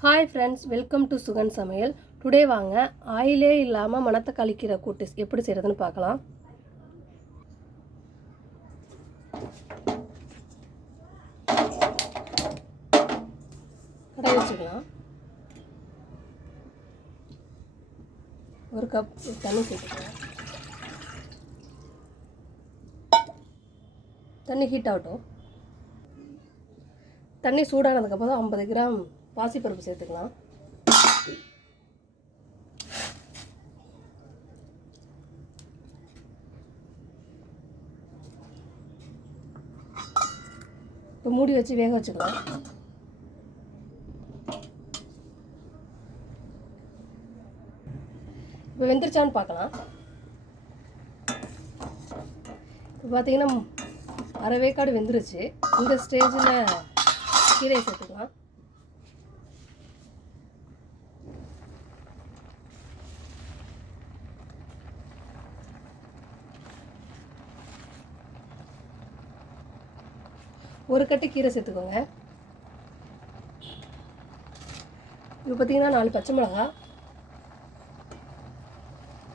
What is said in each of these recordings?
Hi friends, welcome to Sugan சமையல். Today வாங்க ஆயிலே இல்லாமல் மணத்தக்காளி கீரை கூட்டு எப்படி செய்கிறதுன்னு பார்க்கலாம். கடாய் வச்சுக்கலாம். ஒரு கப் தண்ணி சேர்த்துக்கலாம். தண்ணி ஹீட் ஆகட்டும். தண்ணி சூடானதுக்கப்புறம் 50 கிராம் பாசிப்பருப்பு சேர்த்துக்கலாம். இப்போ மூடி வச்சு வேக வச்சுக்கலாம். இப்போ வெந்துருச்சான்னு பார்க்கலாம். இப்போ பார்த்தீங்கன்னா அரை வேக்காடு வெந்துருச்சு. இந்த ஸ்டேஜில் கீரையை சேர்த்துக்கலாம். ஒரு கட்டு கீரை சேர்த்துக்கோங்க. இப்போ பார்த்தீங்கன்னா 4 பச்சை மிளகாய்,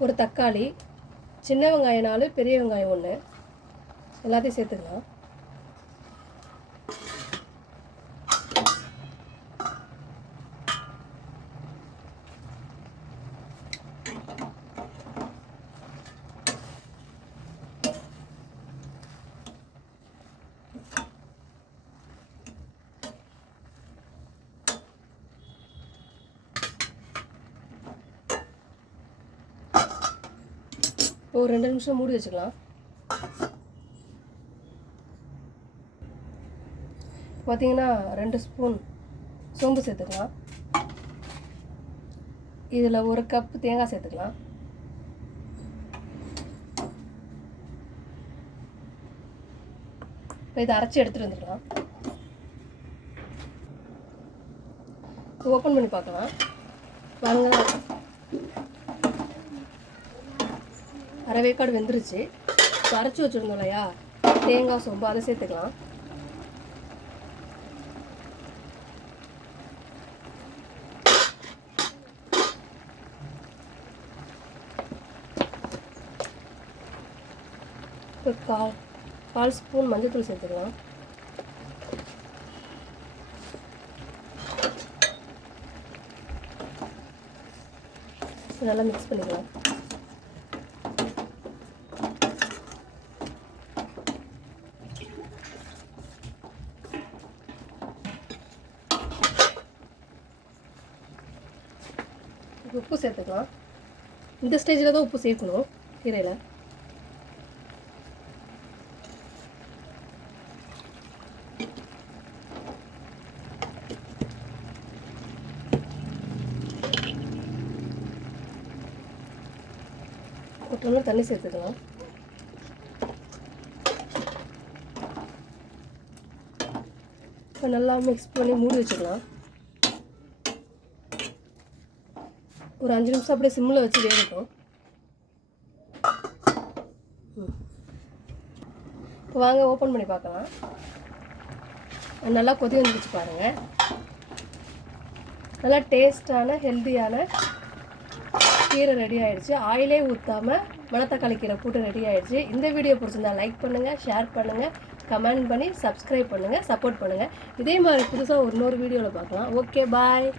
ஒரு தக்காளி, சின்ன வெங்காயம் 4, பெரிய வெங்காயம் 1 எல்லாத்தையும் சேர்த்துக்கலாம். ஒரு 2 நிமிஷம் மூடி வச்சுக்கலாம். பார்த்தீங்கன்னா 2 ஸ்பூன் சோம்பு சேர்த்துக்கலாம். இதில் ஒரு கப் தேங்காய் சேர்த்துக்கலாம். இப்போ இதை அரைச்சி எடுத்துகிட்டு வந்துடலாம். ஓப்பன் பண்ணி பார்க்கலாம். பாருங்க, அரை வேக்காடு வெந்துருச்சு. இப்போ அரைச்சி வச்சுருந்தோம் இல்லையா தேங்காய் சோம்பு, அதை சேர்த்துக்கலாம். இப்போ கால் ஸ்பூன் மஞ்சள்தூள் சேர்த்துக்கலாம். நல்லா மிக்ஸ் பண்ணிக்கலாம். உப்பு சேர்த்துக்கலாம். இந்த ஸ்டேஜில் தான் உப்பு சேர்க்கணும் கீரையில். ஒரு டம்ளர் தண்ணி சேர்த்துக்கலாம். இப்போ நல்லா மிக்ஸ் பண்ணி மூடி வச்சுக்கலாம். ஒரு 5 நிமிஷம் அப்படியே சிம்மில் வச்சு வேகட்டும். இப்போ வாங்க ஓப்பன் பண்ணி பார்க்கலாம். நல்லா கொதி வந்துச்சு பாருங்கள். நல்லா டேஸ்டான ஹெல்த்தியான கீரை ரெடி ஆகிடுச்சு. ஆயிலே ஊற்றாமல் மணத்தக்காளி கீரை கூட்டு ரெடி ஆகிடுச்சு. இந்த வீடியோ பிடிச்சிருந்தா லைக் பண்ணுங்கள், ஷேர் பண்ணுங்கள், கமெண்ட் பண்ணி சப்ஸ்கிரைப் பண்ணுங்கள், சப்போர்ட் பண்ணுங்கள். இதே மாதிரி புதுசாக இன்னொரு வீடியோவில் பார்க்கலாம். ஓகே, பாய்.